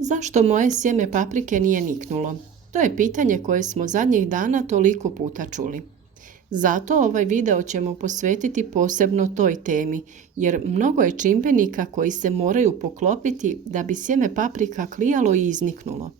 Zašto moje sjeme paprike nije niknulo? To je pitanje koje smo zadnjih dana toliko puta čuli. Zato ovaj video ćemo posvetiti posebno toj temi, jer mnogo je čimbenika koji se moraju poklopiti da bi sjeme paprika klijalo i izniknulo.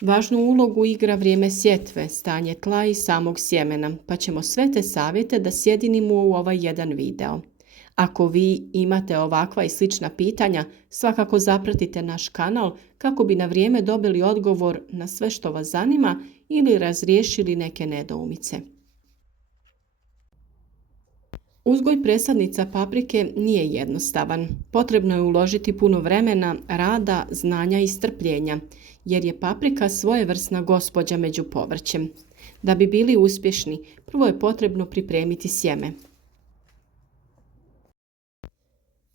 Važnu ulogu igra vrijeme sjetve, stanje tla i samog sjemena, pa ćemo sve te savjete da sjedinimo u ovaj jedan video. Ako vi imate ovakva i slična pitanja, svakako zapratite naš kanal kako bi na vrijeme dobili odgovor na sve što vas zanima ili razriješili neke nedoumice. Uzgoj presadnica paprike nije jednostavan. Potrebno je uložiti puno vremena, rada, znanja i strpljenja, jer je paprika svojevrsna gospođa među povrćem. Da bi bili uspješni, prvo je potrebno pripremiti sjeme.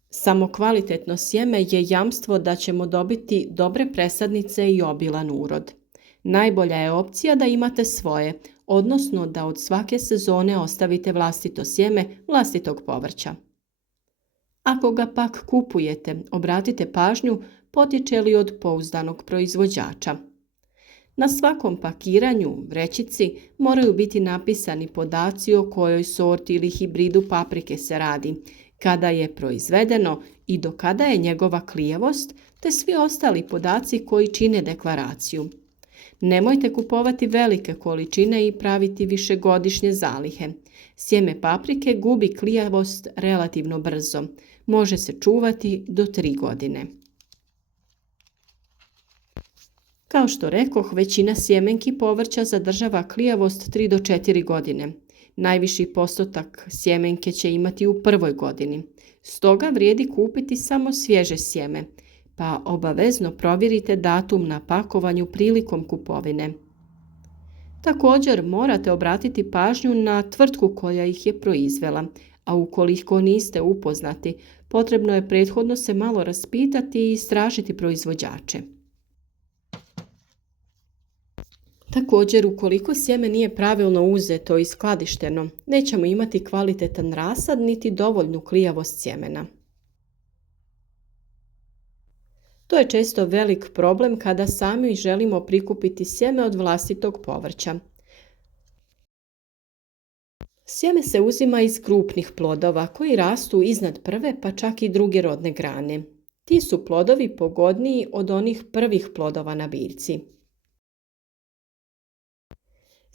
Samo kvalitetno sjeme je jamstvo da ćemo dobiti dobre presadnice i obilan urod. Najbolja je opcija da imate svoje, odnosno da od svake sezone ostavite vlastito sjeme vlastitog povrća. Ako ga pak kupujete, obratite pažnju potječe li od pouzdanog proizvođača. Na svakom pakiranju, vrećici, moraju biti napisani podaci o kojoj sorti ili hibridu paprike se radi, kada je proizvedeno i do kada je njegova klijavost, te svi ostali podaci koji čine deklaraciju. Nemojte kupovati velike količine i praviti višegodišnje zalihe. Sjeme paprike gubi klijavost relativno brzo. Može se čuvati do 3 godine. Kao što rekoh, većina sjemenki povrća zadržava klijavost 3 do 4 godine. Najviši postotak sjemenke će imati u prvoj godini. Stoga vrijedi kupiti samo svježe sjeme, pa obavezno provjerite datum na pakovanju prilikom kupovine. Također morate obratiti pažnju na tvrtku koja ih je proizvela, a ukoliko niste upoznati, potrebno je prethodno se malo raspitati i istražiti proizvođače. Također, ukoliko sjeme nije pravilno uzeto i skladišteno, nećemo imati kvalitetan rasad niti dovoljnu klijavost sjemena. To je često velik problem kada sami želimo prikupiti sjeme od vlastitog povrća. Sjeme se uzima iz krupnih plodova koji rastu iznad prve pa čak i druge rodne grane. Ti su plodovi pogodniji od onih prvih plodova na biljci.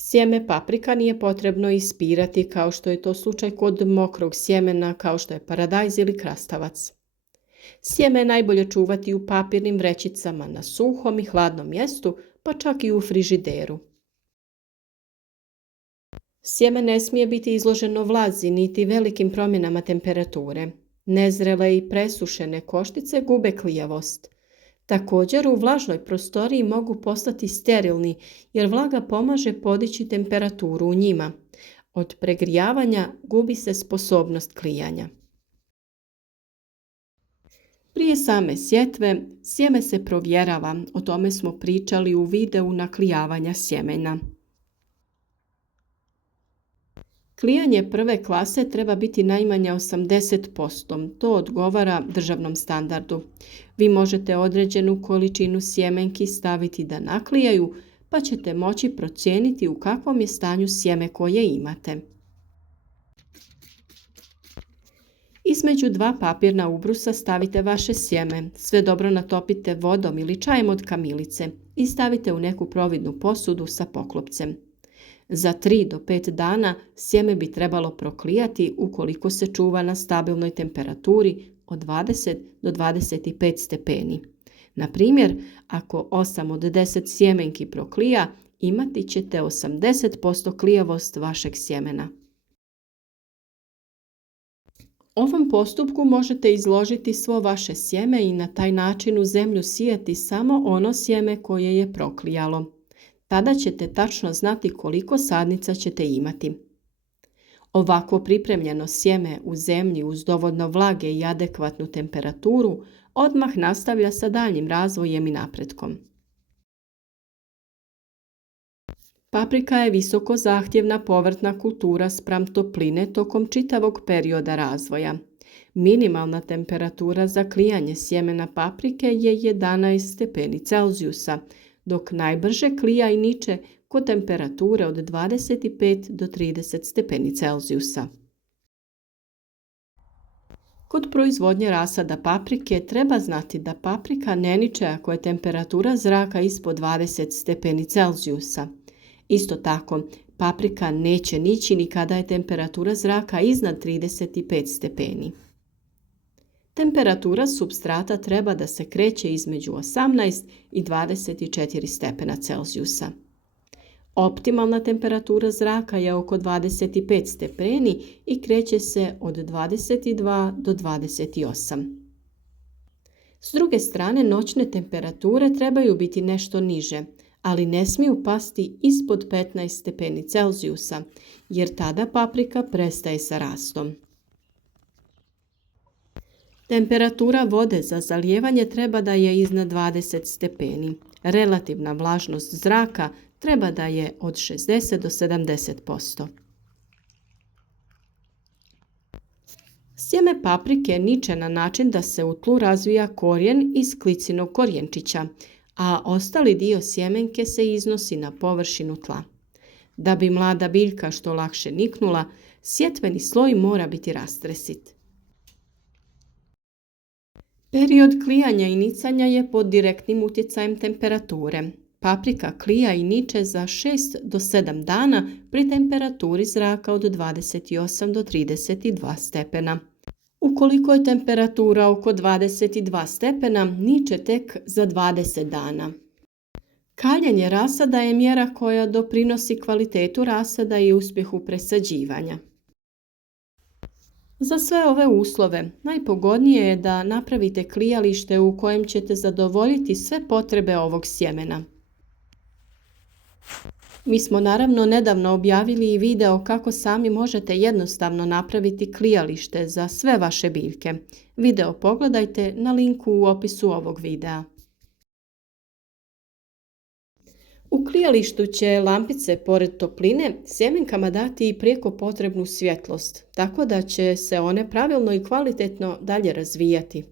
Sjeme paprika nije potrebno ispirati kao što je to slučaj kod mokrog sjemena kao što je paradajz ili krastavac. Sjeme je najbolje čuvati u papirnim vrećicama na suhom i hladnom mjestu, pa čak i u frižideru. Sjeme ne smije biti izloženo vlazi niti velikim promjenama temperature. Nezrele i presušene koštice gube klijavost. Također u vlažnoj prostoriji mogu postati sterilni jer vlaga pomaže podići temperaturu u njima. Od pregrijavanja gubi se sposobnost klijanja. Prije same sjetve, sjeme se provjerava, o tome smo pričali u videu naklijavanja sjemena. Klijanje prve klase treba biti najmanje 80%, to odgovara državnom standardu. Vi možete određenu količinu sjemenki staviti da naklijaju, pa ćete moći procijeniti u kakvom je stanju sjeme koje imate. Između 2 papirna ubrusa stavite vaše sjeme, sve dobro natopite vodom ili čajem od kamilice i stavite u neku providnu posudu sa poklopcem. Za 3 do 5 dana sjeme bi trebalo proklijati ukoliko se čuva na stabilnoj temperaturi od 20 do 25 stepeni. Na primjer, ako 8 od 10 sjemenki proklija, imati ćete 80% klijavost vašeg sjemena. Ovom postupku možete izložiti svo vaše sjeme i na taj način u zemlju sijati samo ono sjeme koje je proklijalo. Tada ćete tačno znati koliko sadnica ćete imati. Ovako pripremljeno sjeme u zemlji uz dovoljno vlage i adekvatnu temperaturu odmah nastavlja sa daljnjim razvojem i napretkom. Paprika je visoko zahtjevna povrtna kultura spram topline tokom čitavog perioda razvoja. Minimalna temperatura za klijanje sjemena paprike je 11 stepeni Celzijusa, dok najbrže klija i niče kod temperature od 25 do 30 stepeni Celzijusa. Kod proizvodnje rasada paprike treba znati da paprika ne niče ako je temperatura zraka ispod 20 stepeni Celzijusa. Isto tako, paprika neće nići ni kada je temperatura zraka iznad 35 stepeni. Temperatura supstrata treba da se kreće između 18 i 24 stepena Celzijusa. Optimalna temperatura zraka je oko 25 stepeni i kreće se od 22 do 28. S druge strane, noćne temperature trebaju biti nešto niže, ali ne smiju pasti ispod 15 stepeni Celzijusa, jer tada paprika prestaje sa rastom. Temperatura vode za zalijevanje treba da je iznad 20 stepeni. Relativna vlažnost zraka treba da je od 60 do 70%. Sjeme paprike niče na način da se u tlu razvija korijen iz klicinog korijenčića, a ostali dio sjemenke se iznosi na površinu tla. Da bi mlada biljka što lakše niknula, sjetveni sloj mora biti rastresit. Period klijanja i nicanja je pod direktnim utjecajem temperature. Paprika klija i niče za 6 do 7 dana pri temperaturi zraka od 28 do 32 stepena. Ukoliko je temperatura oko 22 stepena, niče tek za 20 dana. Kaljenje rasada je mjera koja doprinosi kvalitetu rasada i uspjehu presađivanja. Za sve ove uslove najpogodnije je da napravite klijalište u kojem ćete zadovoljiti sve potrebe ovog sjemena. Mi smo naravno nedavno objavili i video kako sami možete jednostavno napraviti klijalište za sve vaše biljke. Video pogledajte na linku u opisu ovog videa. U klijalištu će lampice pored topline sjemenkama dati i prijeko potrebnu svjetlost, tako da će se one pravilno i kvalitetno dalje razvijati.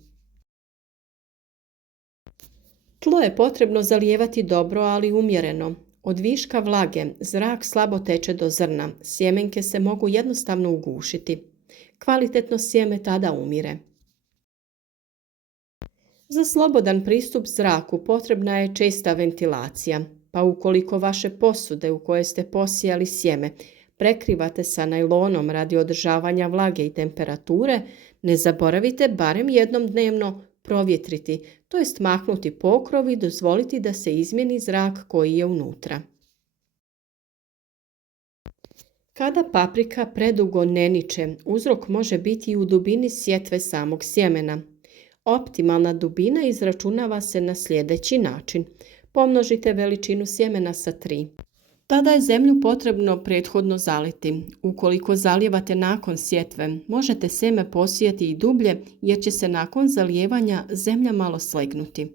Tlo je potrebno zalijevati dobro, ali umjereno. Od viška vlage zrak slabo teče do zrna, sjemenke se mogu jednostavno ugušiti. Kvalitetno sjeme tada umire. Za slobodan pristup zraku potrebna je česta ventilacija, pa ukoliko vaše posude u koje ste posijali sjeme prekrivate sa najlonom radi održavanja vlage i temperature, ne zaboravite barem jednom dnevno provjetriti, to jest maknuti pokrov i dozvoliti da se izmjeni zrak koji je unutra. Kada paprika predugo ne niče, uzrok može biti i u dubini sjetve samog sjemena. Optimalna dubina izračunava se na sljedeći način. Pomnožite veličinu sjemena sa 3. Tada je zemlju potrebno prethodno zaliti. Ukoliko zalijevate nakon sjetve, možete sjeme posijati i dublje jer će se nakon zalijevanja zemlja malo slegnuti.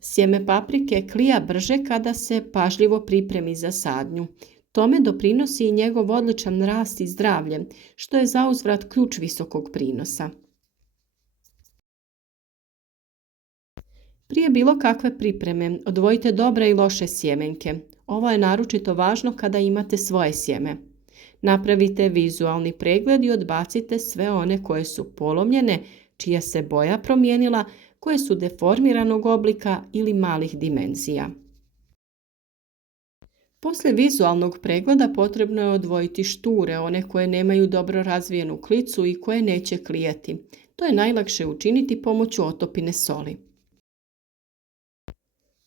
Sjeme paprike klija brže kada se pažljivo pripremi za sadnju. Tome doprinosi i njegov odličan rast i zdravlje, što je zauzvrat ključ visokog prinosa. Prije bilo kakve pripreme odvojite dobre i loše sjemenke. Ovo je naročito važno kada imate svoje sjeme. Napravite vizualni pregled i odbacite sve one koje su polomljene, čija se boja promijenila, koje su deformiranog oblika ili malih dimenzija. Poslije vizualnog pregleda potrebno je odvojiti šture, one koje nemaju dobro razvijenu klicu i koje neće klijati. To je najlakše učiniti pomoću otopine soli.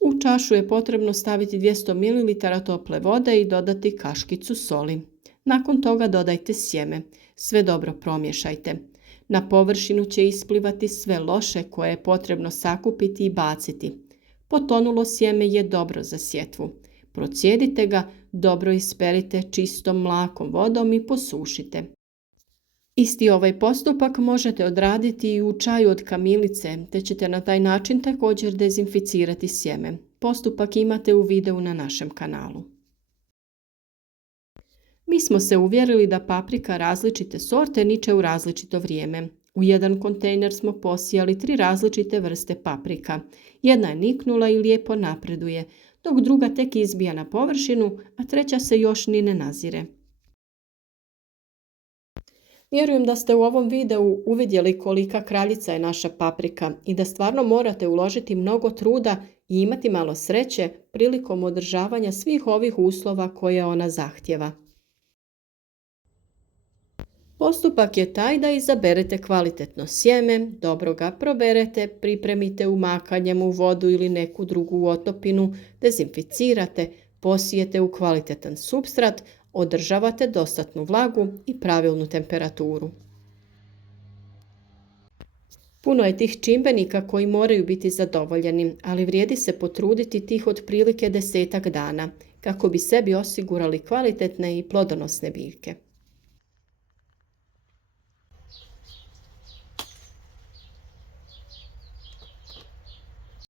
U čašu je potrebno staviti 200 ml tople vode i dodati kaškicu soli. Nakon toga dodajte sjeme. Sve dobro promješajte. Na površinu će isplivati sve loše koje je potrebno sakupiti i baciti. Potonulo sjeme je dobro za sjetvu. Procijedite ga, dobro isperite čistom mlakom vodom i posušite. Isti ovaj postupak možete odraditi i u čaju od kamilice, te ćete na taj način također dezinficirati sjeme. Postupak imate u videu na našem kanalu. Mi smo se uvjerili da paprika različite sorte niče u različito vrijeme. U jedan kontejner smo posijali 3 različite vrste paprika. Jedna je niknula i lijepo napreduje, dok druga tek izbija na površinu, a treća se još ni ne nazire. Vjerujem da ste u ovom videu uvidjeli kolika kraljica je naša paprika i da stvarno morate uložiti mnogo truda i imati malo sreće prilikom održavanja svih ovih uslova koje ona zahtjeva. Postupak je taj da izaberete kvalitetno sjeme, dobro ga proberete, pripremite umakanjem u vodu ili neku drugu otopinu, dezinficirate, posijete u kvalitetan supstrat, održavate dostatnu vlagu i pravilnu temperaturu. Puno je tih čimbenika koji moraju biti zadovoljeni, ali vrijedi se potruditi tih otprilike 10-ak dana kako bi sebi osigurali kvalitetne i plodonosne biljke.